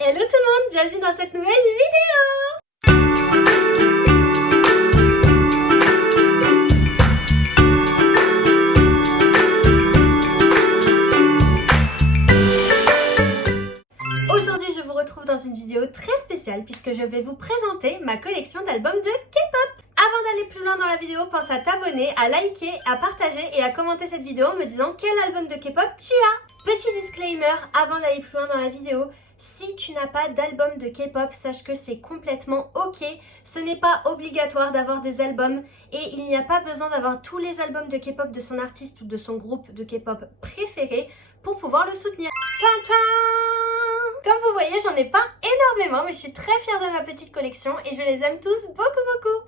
Hello tout le monde, bienvenue dans cette nouvelle vidéo. Aujourd'hui je vous retrouve dans une vidéo très spéciale puisque je vais vous présenter ma collection d'albums de K-pop. Avant d'aller plus loin dans la vidéo, pense à t'abonner, à liker, à partager et à commenter cette vidéo en me disant quel album de K-pop tu as. Petit disclaimer avant d'aller plus loin dans la vidéo, si tu n'as pas d'album de K-pop, sache que c'est complètement ok. Ce n'est pas obligatoire d'avoir des albums et il n'y a pas besoin d'avoir tous les albums de K-pop de son artiste ou de son groupe de K-pop préféré pour pouvoir le soutenir. Comme vous voyez, j'en ai pas énormément, mais je suis très fière de ma petite collection et je les aime tous beaucoup.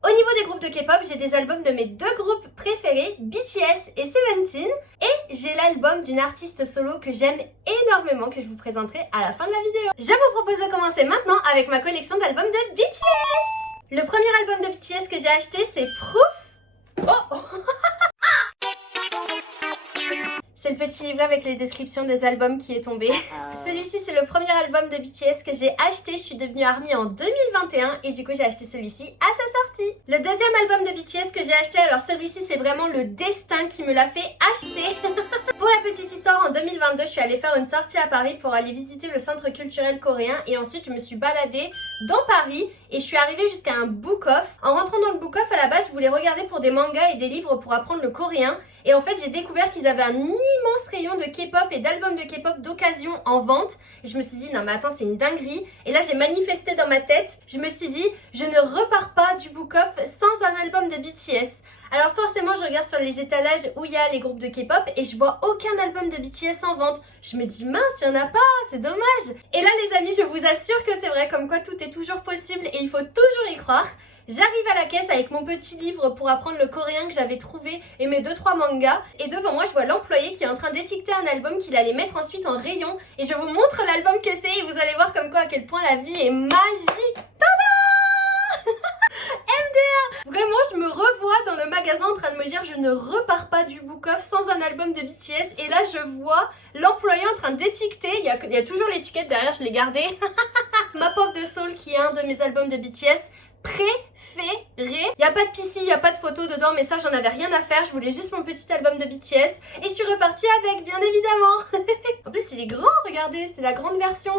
Au niveau des groupes de K-pop, j'ai des albums de mes deux groupes préférés, BTS et Seventeen, et j'ai l'album d'une artiste solo que j'aime énormément, que je vous présenterai à la fin de la vidéo. Je vous propose de commencer maintenant avec ma collection d'albums de BTS. Le premier album de BTS que j'ai acheté, c'est Proof. Oh C'est le petit livret avec les descriptions des albums qui est tombé. Celui-ci, c'est le premier album de BTS que j'ai acheté. Je suis devenue ARMY en 2021 et du coup, j'ai acheté celui-ci à sa sortie. Le deuxième album de BTS que j'ai acheté, alors celui-ci, c'est vraiment le destin qui me l'a fait acheter. Pour la petite histoire, en 2022, je suis allée faire une sortie à Paris pour aller visiter le centre culturel coréen et ensuite, je me suis baladée dans Paris et je suis arrivée jusqu'à un book-off. En rentrant dans le book-off, à la base, je voulais regarder pour des mangas et des livres pour apprendre le coréen. Et en fait, j'ai découvert qu'ils avaient un immense rayon de K-pop et d'albums de K-pop d'occasion en vente. Et je me suis dit, non mais attends, c'est une dinguerie. Et là, j'ai manifesté dans ma tête. Je me suis dit, je ne repars pas du book-off sans un album de BTS. Alors forcément, je regarde sur les étalages où il y a les groupes de K-pop et je vois aucun album de BTS en vente. Je me dis, mince, il n'y en a pas, c'est dommage. Et là, les amis, je vous assure que c'est vrai, comme quoi tout est toujours possible et il faut toujours y croire. J'arrive à la caisse avec mon petit livre pour apprendre le coréen que j'avais trouvé et mes 2-3 mangas. Et devant moi, je vois l'employé qui est en train d'étiqueter un album qu'il allait mettre ensuite en rayon. Et je vous montre l'album que c'est et vous allez voir comme quoi à quel point la vie est magique. Tada MDR. Vraiment, je me revois dans le magasin en train de me dire je ne repars pas du book-off sans un album de BTS. Et là, je vois l'employé en train d'étiqueter. Il y a toujours l'étiquette derrière, je l'ai gardée. Ma Pop de Soul qui est un de mes albums de BTS préféré. Il n'y a pas de PC, il n'y a pas de photo dedans, mais ça j'en avais rien à faire, je voulais juste mon petit album de BTS et je suis repartie avec, bien évidemment. En plus il est grand, regardez, c'est la grande version.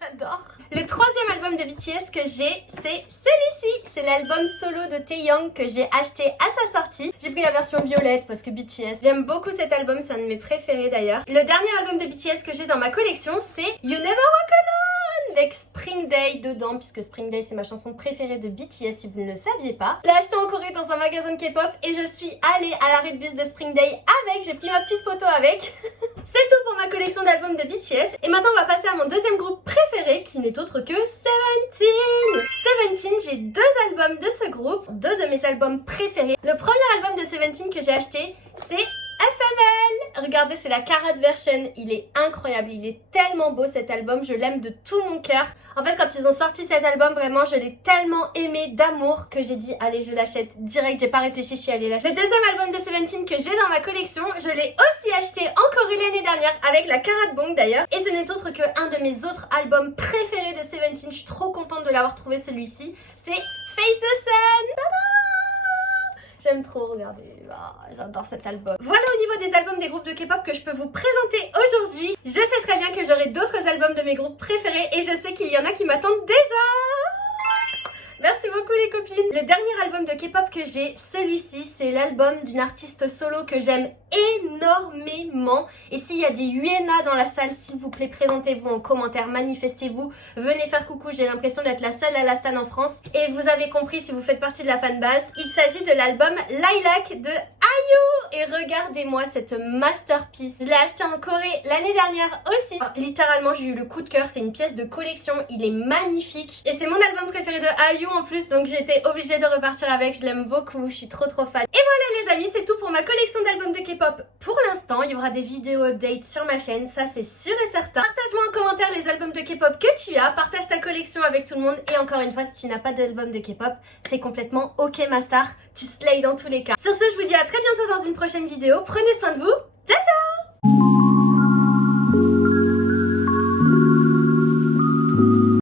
J'adore. Le troisième album de BTS que j'ai, c'est celui-ci. C'est l'album solo de Taeyong que j'ai acheté à sa sortie. J'ai pris la version violette parce que BTS. J'aime beaucoup cet album, c'est un de mes préférés d'ailleurs. Le dernier album de BTS que j'ai dans ma collection, c'est You Never Walk Alone avec Spring Day dedans, puisque Spring Day c'est ma chanson préférée de BTS si vous ne le saviez pas. Je l'ai acheté en Corée dans un magasin de K-pop et je suis allée à l'arrêt de bus de Spring Day avec. J'ai pris ma petite photo avec. C'est tout pour ma collection d'albums de BTS. Et maintenant on va passer à mon deuxième groupe préféré qui n'est autre que Seventeen. Seventeen, j'ai deux albums de ce groupe, deux de mes albums préférés. Le premier album de Seventeen que j'ai acheté, c'est FML. Regardez, c'est la Karat version, il est incroyable, il est tellement beau cet album, je l'aime de tout mon cœur. En fait, quand ils ont sorti cet album, vraiment, je l'ai tellement aimé d'amour que j'ai dit, allez, je l'achète direct, j'ai pas réfléchi, je suis allée l'acheter. Le deuxième album de Seventeen que j'ai dans ma collection, je l'ai aussi acheté en Corée l'année dernière avec la Karat Bong d'ailleurs. Et ce n'est autre qu'un de mes autres albums préférés de Seventeen, je suis trop contente de l'avoir trouvé celui-ci, c'est Face the Sun. Tada! J'aime trop, regardez, j'adore cet album. Voilà au niveau des albums des groupes de K-pop que je peux vous présenter aujourd'hui. Je sais très bien que j'aurai d'autres albums de mes groupes préférés et je sais qu'il y en a qui m'attendent déjà. Merci beaucoup les copines. Le dernier album de K-pop que j'ai, celui-ci, c'est l'album d'une artiste solo que j'aime énormément. Et s'il y a des Yuena dans la salle, s'il vous plaît, présentez-vous en commentaire, manifestez-vous, venez faire coucou, j'ai l'impression d'être la seule à la stan en France. Et vous avez compris si vous faites partie de la fanbase, il s'agit de l'album Lilac de IU. Et regardez-moi cette masterpiece. Je l'ai acheté en Corée l'année dernière aussi. Alors, littéralement, j'ai eu le coup de cœur, c'est une pièce de collection, il est magnifique. Et c'est mon album préféré de IU en plus, donc j'ai été obligée de repartir avec, je l'aime beaucoup, je suis trop fan. Et voilà les amis, c'est tout pour ma collection d'albums de K-pop pour l'instant. Il y aura des vidéos updates sur ma chaîne, ça c'est sûr et certain. Partage-moi en commentaire les albums de K-pop que tu as, partage ta collection avec tout le monde. Et encore une fois, si tu n'as pas d'album de K-pop, c'est complètement ok ma star, tu slay dans tous les cas. Sur ce, je vous dis à très bientôt dans une prochaine vidéo, prenez soin de vous, ciao ciao.